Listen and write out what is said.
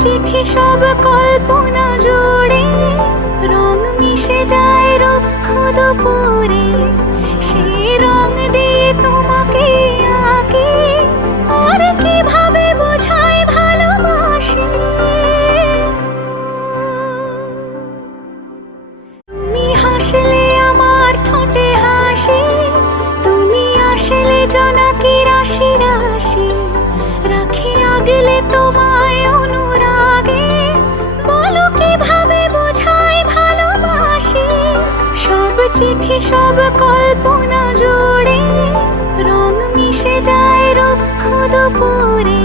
চিঠি সব কল্পনা জুড়ে রং মিশে যায় রুক্ষ দুপুরে, সে রং দিয়ে তোমাকে আঁকে আর কিভাবে বোঝাই ভালোবাসি। তুমি হাসলে আমার ঠোঁটে হাসি, তুমি আসলে জোনাকি রাশি রাশি, রাখি আগলে তোমায় অনুরাগে, বলো কিভাবে বোঝাই ভালোবাসি। সব চিঠি সব কল্পনা জুড়ে রং মিশে যায় রুক্ষ দুপুরে,